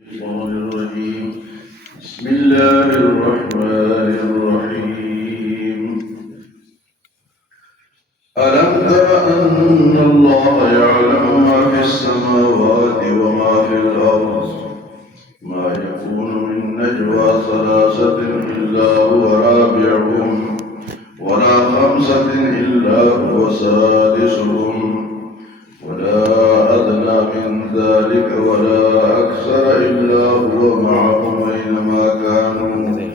الشيطان الرجيم بسم الله الرحمن الرحيم ألم تر أن الله يعلم ما في السماوات وما في الأرض ما يكون من نجوى ثلاثة إلا هو رابعهم ولا خمسة إلا هو سادسهم ولا أدنى من ذلك ولا أكثر إلا هو معهم أينما كانوا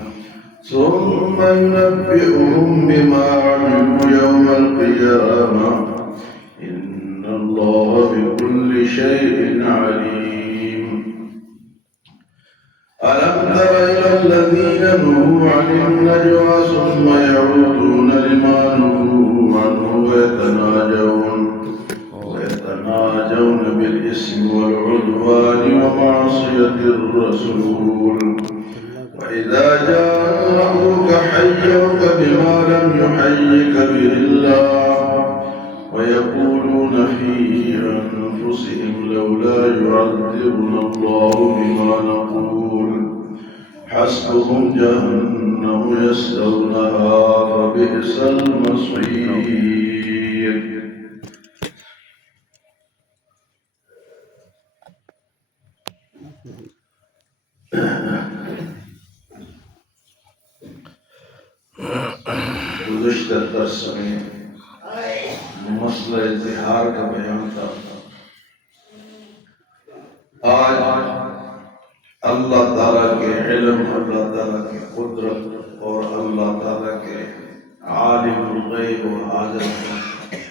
ثم ينبئهم بما عملوا يوم القيامة إن الله بكل شيء عليم ألم تر إلى الذين نهوا عن النجوى ثم يعودون لما نهوا عنه ويتناجون بالإثم والعدوان ومعصية الرسول وإذا جاءوك حيوك بما لم يحيك به الله ويقولون في أنفسهم لولا يعذبنا الله بما نقول حسبهم جهنم يصلونها فبئس المصير. گزشتہ درس میں مسئلہ اظہار کا بیان تھا. آج اللہ تعالیٰ کے علم، اللہ تعالیٰ کی قدرت اور اللہ تعالیٰ کے عالم الغیب و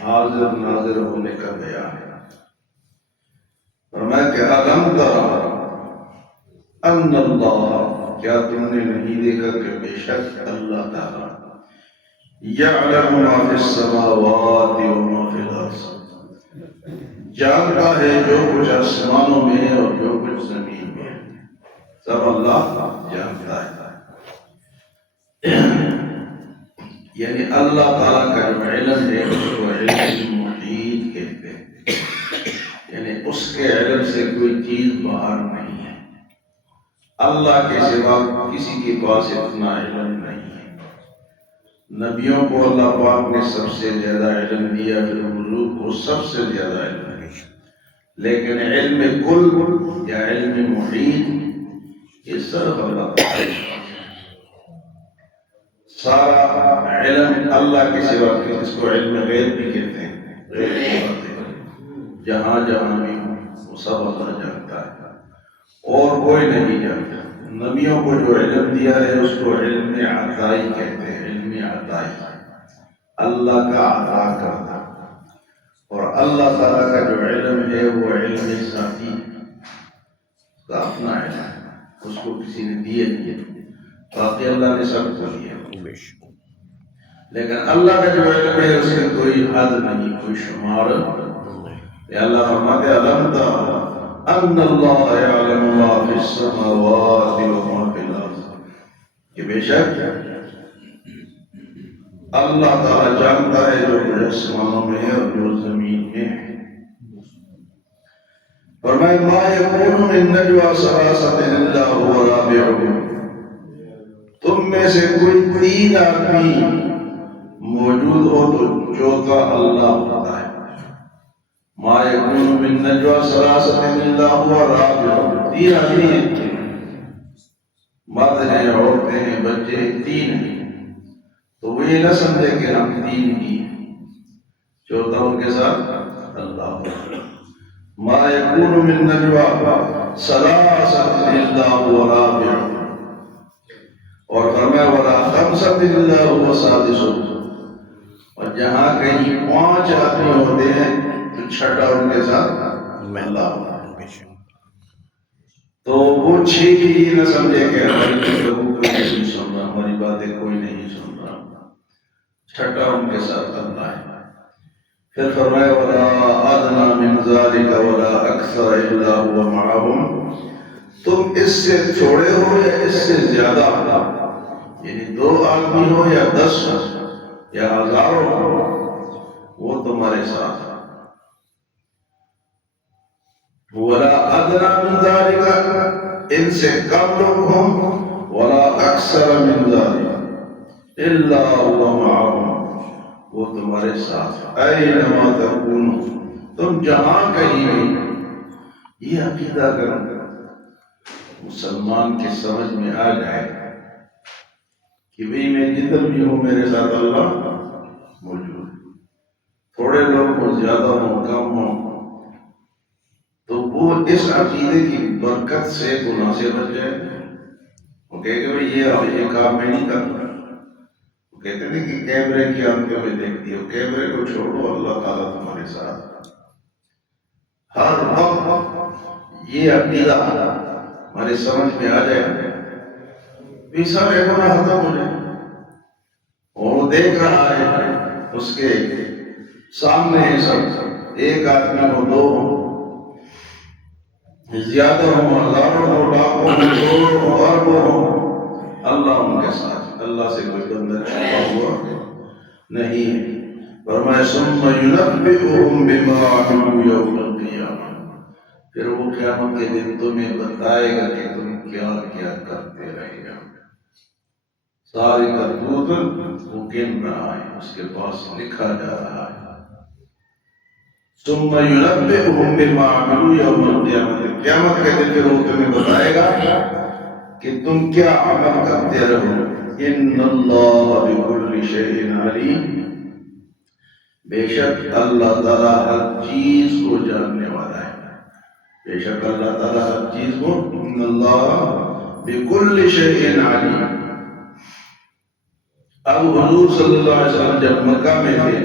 حاضر ناظر ہونے کا بیان ہے. فرمایا کہ علم ترى ان اللہ، کیا تم نے نہیں دیکھا کہ بے شک اللہ تعالیٰ یعلم ما فی السماوات و ما فی الارض، جانتا ہے جو کچھ آسمانوں میں اور جو کچھ زمین میں، سب اللہ جانتا ہے. یعنی اللہ تعالیٰ کا جو علم ہے اس کو علم محیط کہتے ہیں، یعنی اس کے علم سے کوئی چیز باہر نہیں ہے. اللہ کے سوا کسی کے پاس اتنا علم نہیں ہے. نبیوں کو اللہ پاک نے سب سے زیادہ علم دیا، پھر ملوک کو سب سے زیادہ علم دیا، لیکن علم کل یا علم محیط یہ صرف اللہ تعالیٰ. سارا علم اللہ کے سوا، اس کو علم غیب بھی کہتے ہیں، غیب کی باتیں جہاں جہاں بھی وہ سب اللہ جانتا ہے اور کوئی نہیں جانتا. نبیوں کو جو علم دیا ہے اس کو علم عطائی کہتے ہیں. علم عطائی اللہ کا عطا کرتا، اور اللہ تعالیٰ کا جو علم ہے وہ علم ذاتی کا اپنا علم ہے، اس کو کسی نے دیے نہیں، باقی اللہ نے سب کو دیا. لیکن اللہ کا جو علم ہے اس میں کوئی حد نہیں، کوئی شمار نہیں. اللہ فرماتے علم تر ان اللہ یعلم ما فی السماوات و ما فی الارض، کہ بے شک اللہ تعالیٰ جانتا ہے جو کچھ آسمانوں میں ہے اور جو زمین میں ہے. فرمائے ما یکون من نجوى ثلاثة الا هو رابعهم، تم میں سے کوئی تین آدمی موجود ہو تو چوتھا اللہ ہوتا ہے. ما یکون من نجوى ثلاثة الا هو رابعهم، تین آدمی ہیں، مرد ہیں، عورتیں ہیں، بچے ہیں، تین ہیں، تو وہ یہ نہ سمجھے کہ ہم تین ہی ہیں، چوتھا ان کے ساتھ اللہ ہوتا ہے. ما یکون من نجوى ثلاثة الا هو رابعهم، اور فرمایا ولا خمسة الا هو سادسهم، اور جہاں کہیں 5 آدمی ہوتے ہیں تو چھٹا ان کے ساتھ اللہ ہوتا ہے. تو وہ 6 بھی یہ نہ سمجھے کہ ہماری گفتگو کوئی نہیں سن رہا، ہماری باتیں کوئی نہیں سن رہا، چھٹا ان کے ساتھ اللہ ہے. پھر فرمایا ولا ادنى من ذلك ولا اکثر الا هو معهم، تم اس سے چھوڑے ہو یا اس سے زیادہ، یعنی 2 آدمی ہو یا 10 ہو یا ہزاروں ہو، وہ تمہارے ساتھ. ولا ادنى من ذلك، ان سے کم لوگ ہوں ولا اکثر من ذلک الا هو معهم، وہ تمہارے ساتھ اینما تکونوا، تم جہاں کہیں بھی۔ یہ عقیدہ اگر مسلمان کے سمجھ میں آ جائے کہ بھئی میں جدھر بھی ہوں میرے ساتھ اللہ موجود ہے، تھوڑے لوگ ہوں زیادہ ہوں کم ہوں، تو وہ اس عقیدے کی برکت سے گناہ سے بچ جائے۔ وہ کہے کہ بھئی یہ کام میں نہیں کرتا، وہ کہتے ہیں کہ کیمرے کی آنکھوں میں دیکھتی ہو، کیمرے کو چھوڑو، اللہ تعالیٰ تمہارے ساتھ ہر وقت۔ یہ عقیدہ ہمارے سمجھ میں آ جائے بھی سارے گناہ ختم ہو جائے، اور وہ دیکھ رہا ہے اس کے سامنے ہے سب، ایک آدمی ہو، دو ہو، زیادہ ہوں، ہزاروں ہو، لاکھوں ہو، کروڑوں ہو، اربوں ہو، اللہ ان کے ساتھ، اللہ سے کوئی بندہ چھپا ہوا نہیں ہے۔ فرمایا ثم ينبئهم بما عملوا يوم القیامہ، پھر وہ قیامت کے دن تمہیں بتائے گا کہ تم کیا کیا کرتے رہے گا۔ ساری کرتوت وہ گن رہا ہے، اس کے پاس لکھا جا رہا ہے۔ ثم ينبئهم بما عملوا يوم القیامہ، قیامت کے دن پھر وہ تمہیں بتائے گا کہ تم کیا عمل کرتے رہو۔ ان اللہ بكل شیء علیم، بے شک اللہ تعالیٰ ہر چیز کو جاننے والا ہے، بے شک اللہ تعالیٰ ہر چیز کو، ان اللہ بكل شیء علیم۔ اب حضور صلی اللہ علیہ وسلم جب مکہ میں تھے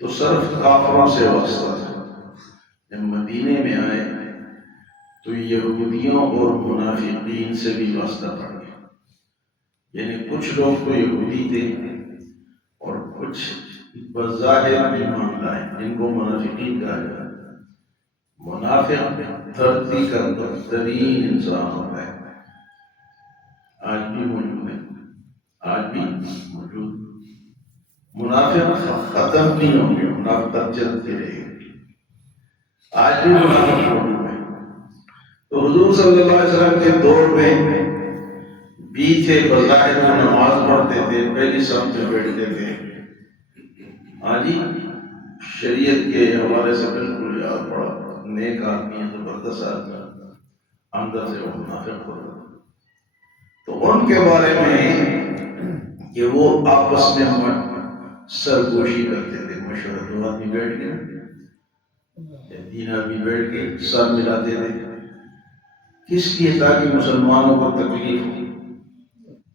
تو صرف کافروں سے واسطہ تھا، جب مدینے میں آئے تو یہودیوں اور منافقین سے بھی واسطہ پڑ گیا، یعنی کچھ لوگ تو یہودی تھے اور کچھ بظاہر ایمان لائے جن کو منافقین کہا جاتا ہے۔ منافق دھرتی کا بدترین انسان ہوتا ہے، آج بھی موجود ہے، آج بھی موجود۔ منافق ختم نہیں ہوں گے، منافقت چلتی رہے گی، آج بھی منافق موجود ہے۔ تو حضور صلی اللہ علیہ وسلم کے دور میں بھی تھے، بظاہر وہ نماز پڑھتے تھے، پہلی صف میں بیٹھتے تھے، ہاں جی، شریعت کے حوالے سے بالکل یاد پڑا، نیک آدمی ہے، زبردست آدمی، اندر سے وہ منافق ہوتا۔ تو ان کے بارے میں کہ وہ آپس میں سرگوشی کرتے تھے، مشورہ، دو آدمی بیٹھ کے یا تین آدمی بیٹھ کے سر ملاتے تھے، کس لیے؟ تاکہ مسلمانوں کو تکلیف ہو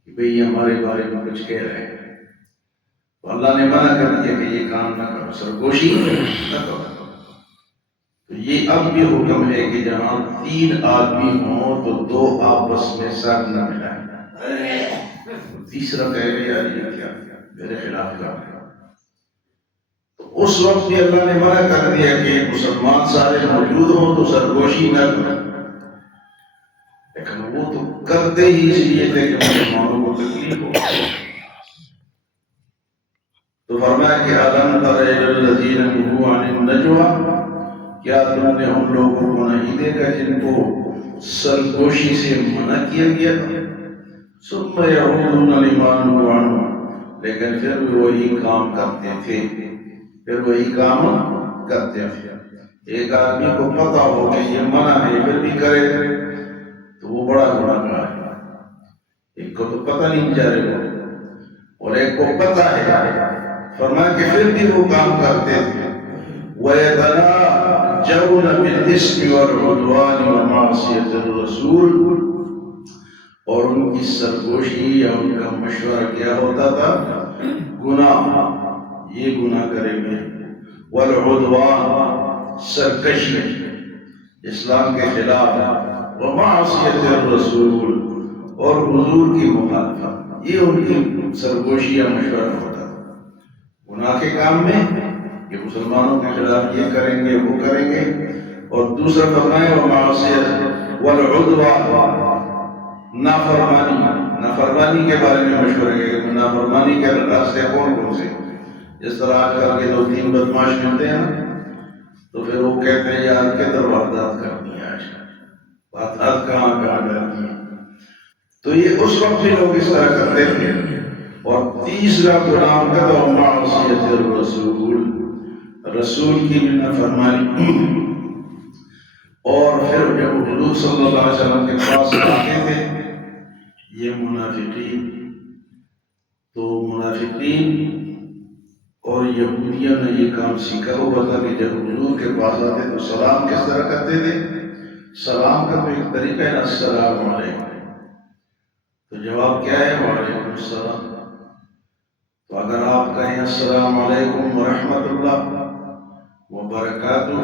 کہ بھئی یہ ہمارے بارے میں کچھ کہہ رہے ہیں۔ تو اللہ نے منع کر دیا کہ یہ کام نہ کرو، سرگوشی نہ کرو۔ تو یہ اب بھی حکم ہے کہ جہاں تین آدمی ہوں تو دو آپس میں سر نہ ملائیں، تیسرا کہے گا یار یہ کیا میرے خلاف کر رہے ہیں۔ تو اس وقت بھی اللہ نے منع کر دیا کہ مسلمان سارے موجود ہوں تو سرگوشی نہ کریں، لیکن وہ تو کرتے ہی اس لیے تھے کہ مسلمانوں کو تکلیف ہو۔ تو فرمایا کہ أَلَمْ تَرَ إِلَى الَّذِينَ نُهُوا عَنِ النَّجْوَىٰ، کیا تم نے ان لوگوں کو نہیں دیکھا جن کو سرگوشی سے منع کیا گیا تھا؟ ثُمَّ يَعُودُونَ لِمَا نُهُوا عَنْهُ، لیکن پھر بھی وہی کام کرتے تھے، پھر وہی کام کرتے تھے۔ ایک آدمی کو پتا ہو کہ یہ منع ہے پھر بھی کرے تو وہ بڑا گناہگار ہے۔ ایک کو تو پتہ نہیں بیچارے کو، اور ایک کو پتہ ہے، فرمایا کہ پھر بھی وہ کام کرتے تھے۔ وَيَتَنَاجَوْنَ بِالْإِثْمِ وَالْعُدْوَانِ وَمَعْصِيَتِ الرَّسُولِ، اور ان کی سرگوشی یا ان کا مشورہ کیا ہوتا تھا؟ گناہ، یہ گناہ کریں گے، والعدوان، سرکشی اسلام کے خلاف، ومعصیت الرسول، اور حضور کی مخالفت، یہ ان کی سرگوشی یا مشورہ ہوتا تھا۔ گناہ کے کام میں کہ مسلمانوں کے خلاف یہ کریں گے وہ کریں گے، اور دوسرا فرمایا ومعصیت والعدوان، نافرمانی کے بارے میں مشورہ ہے کہ نافرمانی کے راستے کون کون سے، جس طرح آج کل کے دو تین بدماش ملتے ہیں تو پھر وہ کہتے ہیں یار کدھر واردات کرنی ہے آج، بات کہاں جاتی ہے۔ تو یہ اس وقت بھی لوگ اس طرح کرتے تھے۔ اور تیسرا گناہ کا تو معصیت الرسول، رسول کی بھی نافرمانی۔ اور پھر جب حضور صلی اللہ علیہ وسلم کے پاس آتے تھے یہ منافقین، تو منافقین اور یہودیوں نے یہ کام سیکھا ہوا تھا کہ جب حضور کے پاس آتے تو سلام کس طرح کرتے تھے؟ سلام کا تو ایک طریقہ ہے، السلام علیکم، تو جواب کیا ہے؟ وعلیکم السلام۔ تو اگر آپ کہیں السلام علیکم ورحمۃ اللہ وبرکاتہ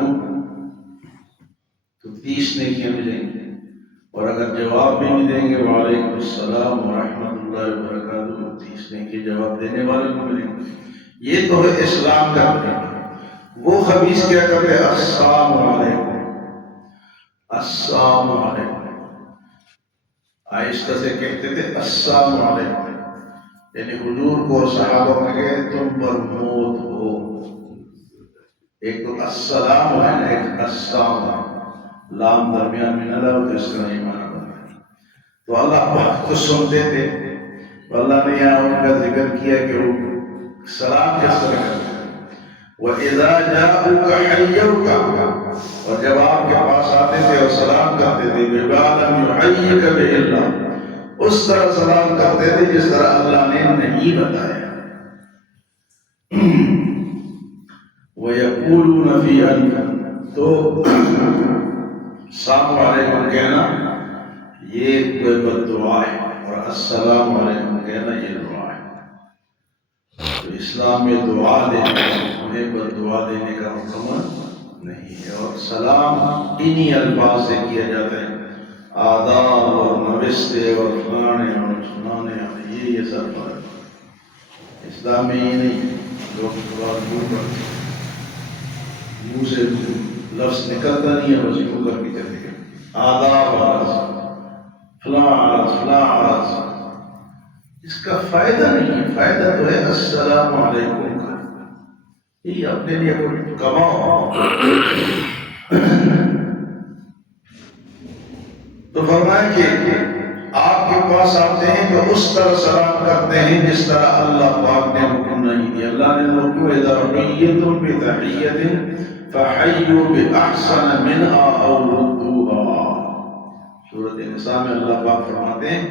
تو 30 نیکیاں ملیں گی، اور اگر جواب بھی نہیں دیں گے وعلیکم السلام ورحمۃ اللہ وبرکاتہ تو 30 نیکی جواب دینے والے کو ملیں گے۔ یہ تو ہے اسلام کا طریقہ۔ وہ خبیث کیا کرتے ہیں؟ السلام علیکم، السلام علیکم، آہستہ سے کہتے تھے السلام علیکم، یعنی حضور کو صحابہ کو کہے تم پر موت ہو۔ ایک تو السلام ہے نا، ایک السلام، لام درمیان میں نہ لاؤ تو اس کا نہیں مانا بنتا۔ تو اللہ پاک کو سنتے تھے، تو اللہ نے یہاں ان کا ذکر کیا کہ وہ سلام کس طرح کرتے ہیں۔ وَإِذَا جَاءُوكَ حَيَّوْكَ، اور جب آپ کے پاس آتے تھے اور سلام کرتے تھے بِمَا لَمْ يُحَيِّكَ بِهِ اللَّهُ، اس طرح سلام کرتے تھے جس طرح اللہ نے نہیں بتایا۔ وَيَقُولُونَ فِي أَنْفُسِهِمْ، تو السلام علیکم کہنا یہ کوئی بد دعا ہے، اور السلام علیکم کہنا یہ دعا ہے۔ تو اسلام میں دعا دینے انہیں بد دعا دینے کا حکم نہیں ہے، اور سلام انہی الفاظ سے کیا جاتا ہے، آداب اور نوستے اور فلانے اور سنانے اور یہ سب فرق۔ اسلام میں یہ نہیں، لوگ تھوڑا دور کرتے ہیں، منہ سے لفظ نکلتا نہیں ہے، بس یوں کر کے چلے گئے، آداب عرض، فلاں عرض، فلاں عرض، اس کا فائدہ نہیں ہے۔ فائدہ تو ہے السلام علیکم کا، یہ اپنے لیے کچھ کماؤ۔ تو فرمایا کہ آپ کے پاس آتے ہیں تو اس طرح سلام کرتے ہیں جس طرح اللہ پاک نے حکم نہیں دیا۔ اللہ نے حکم اذا حییتم بتحیۃ فحیوا باحسن منها او ردوها، سورۃ النساء میں اللہ پاک فرماتے ہیں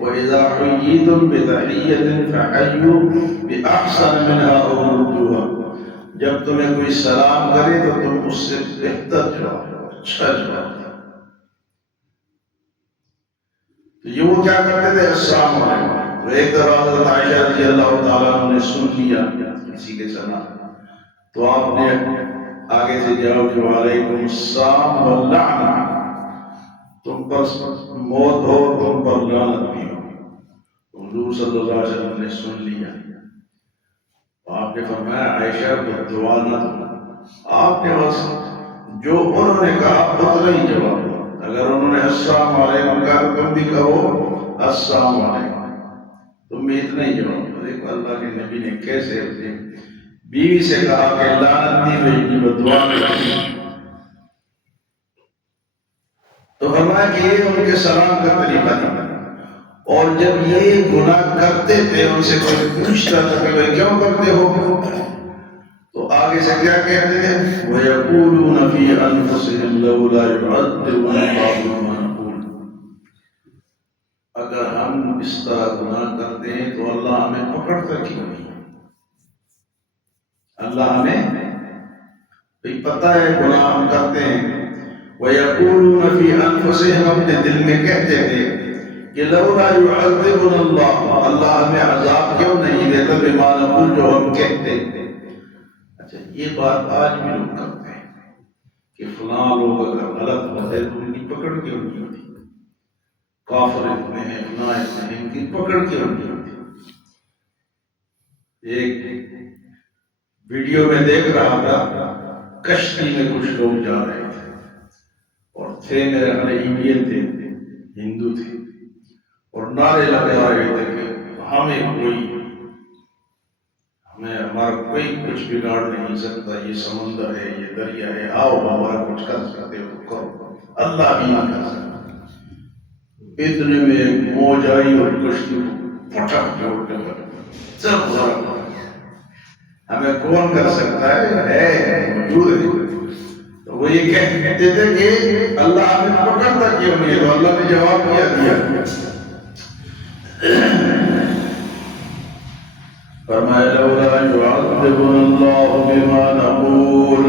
وَإِذَا حُيِّيتُم بِتَحِيَّةٍ فَحَيُّوا بِأَحْسَنَ مِنْهَا أَوْ رُدُّوهَا، جب تمہیں کوئی سلام کرے تو تم اس سے بہتر جواب دو، اچھا جواب دو۔ تو یہ وہ کیا کرتے تھے؟ السلام علیکم۔ تو ایک دفعہ حضرت عائشہ رضی اللہ تعالیٰ عنہ نے سن لیا کسی کے سلام، تو آپ نے آگے سے جواب دیا وعلیکم السلام واللعنہ، تم پر موت ہو، تم پر لعنت بھی ہو۔ حضور صلی اللہ علیہ وسلم نے سن لیا، آپ نے فرمایا عائشہ بد دعا نہ دو، آپ نے بس جو انہوں نے کہا اتنا ہی جواب دو۔ اگر انہوں نے السلام علیکم کہا تو تم بھی کہو السلام علیکم، تم بھی اتنا ہی جواب دو۔ دیکھو اللہ کے نبی نے کیسے اپنی بیوی سے کہا کہ لعنت نہیں بھیجنی، بد دعا نہیں۔ تو فرمایا کہ یہ ان کے سلام کا طریقہ تھا۔ اور جب یہ گناہ کرتے تھے ان سے کوئی پوچھتا تھا کہ بھائی کیوں کرتے ہو، تو آگے سے کیا کہتے ہیں وَيَقُولُونَ فِي أَنفُسِهِمْ لَوْلَا يُعَذِّبُنَا اللَّهُ بِمَا نَقُولُ، اگر ہم اس طرح گناہ کرتے ہیں تو اللہ ہمیں پکڑتا کیوں نہیں؟ اللہ ہمیں پتہ ہے گناہ ہم کرتے ہیں۔ وَيَقُولُونَ فِي أَنفُسِهِمْ، اپنے دل میں کہتے تھے کہ لولا يعذبنا اللہ، اللہ ہمیں عذاب کیوں نہیں دیتا بما نقول، جو ہم کہتے ہیں۔ اچھا یہ بات آج بھی لوگ کرتے ہیں کہ فلاں لوگ اگر غلط ہوتے تو ان کی پکڑ کیوں نہیں ہوتی، کافر اتنے ہیں، فلاں اتنے ہیں، ان کی پکڑ کیوں نہیں ہوتی۔ ایک ویڈیو میں دیکھ رہا تھا، کشتی میں کچھ لوگ جا رہے تھے اور تھے میرے انڈین تھے، ہندو تھے، اور نعرے لگا رہے تھے کہ ہمارا کوئی کچھ بگاڑ نہیں سکتا، یہ سمندر ہے، یہ دریا ہے، آؤ ہمارا کچھ کر سکتے ہو تو کرو، اللہ بھی نہ کر سکتا۔ اتنے میں ایک موج آئی اور کشتی پٹک کے اٹھ گیا، سب غرق ہو گئے۔ ہمیں کون کر سکتا ہے موجود ہے۔ تو وہ یہ کہتے تھے کہ اللہ ہمیں پکڑتا کیوں نہیں ہے؟ تو اللہ نے جواب دیا فرمایا لولا يعذبنا الله بما نقول،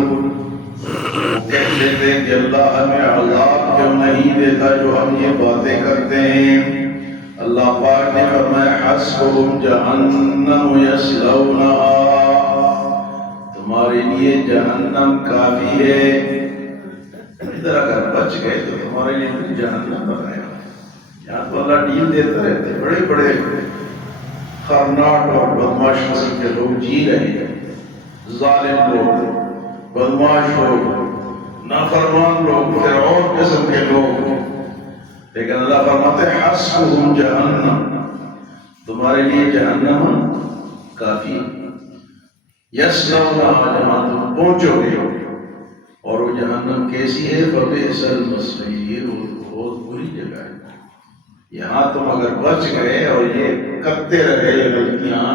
کہتے تھے کہ اللہ ہمیں عذاب کیوں نہیں دیتا جو ہم یہ باتیں کرتے ہیں۔ اللہ پاک نے فرمایا حسبهم جہنم یصلونها، تمہارے لیے جہنم کافی ہے، ادھر اگر بچ گئے تو تمہارے لیے جہنم بنائے گا۔ یہاں تو اللہ ڈیل دیتا رہتے، بڑے بڑے خرناٹ اور بدماش قسم کے لوگ جی رہے ہیں، ظالم لوگ، بدماش لوگ، نافرمان لوگ، فرعون قسم کے لوگ، لیکن اللہ فرماتے ہیں حسبهم جہنم، تمہارے لیے جہنم کافی ہے۔ یصلونها، جہاں تم پہنچو گے، اور وہ جہنم کیسی ہے؟ فبئس المصیر، وہ بہت بری جگہ ہے۔ یہاں تم اگر بچ گئے اور یہ کرتے رہے غلطیاں،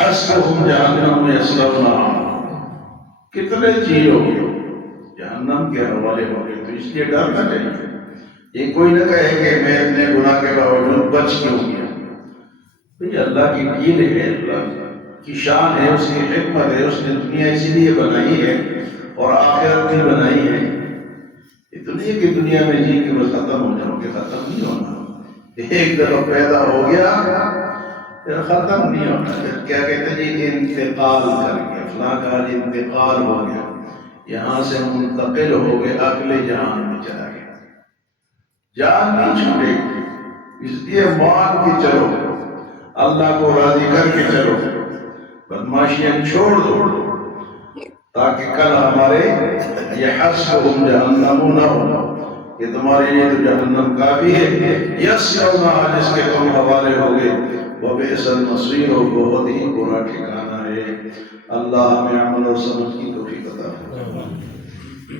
حسبهم جہنم یصلونها، کتنے جی ہو گئے جہنم کے حوالے ہو گئے۔ تو اس لیے ڈرنا چاہیے، یہ کوئی نہ کہے کہ میں اتنے گناہ کے باوجود بچ کیوں گیا۔ یہ اللہ کی ڈیل ہے، اللہ کی شان ہے، اس کی حکمت ہے، اس نے دنیا اسی لیے بنائی ہے اور آخرت بھی بنائی ہے۔ یہ تو نہیں کہ دنیا میں جی کے بس ختم ہو جاؤ گے، ختم نہیں ہونا۔ ایک دفعہ پیدا ہو گیا پھر ختم نہیں ہونا۔ پھر کیا کہتے ہیں جی انتقال کر کے، فلاں کا انتقال ہو گیا، یہاں سے منتقل ہو گئے، اگلے جہان میں چلا گیا، جان نہیں چھوٹے گی۔ اس لیے مان کے چلو، اللہ کو راضی کر کے چلو، بدماشیاں چھوڑ دو، تاکہ کل ہمارے یہ حسبهم جہنم نہ ہو کہ تمہارے لیے تو جہنم کافی ہے، یصلونها، جس کے تم حوالے ہو گئے، وبئس المصیر، بہت ہی برا ٹھکانہ ہے۔ اللہ ہمیں عمل اور سمجھ کی توفیق عطا فرمائے۔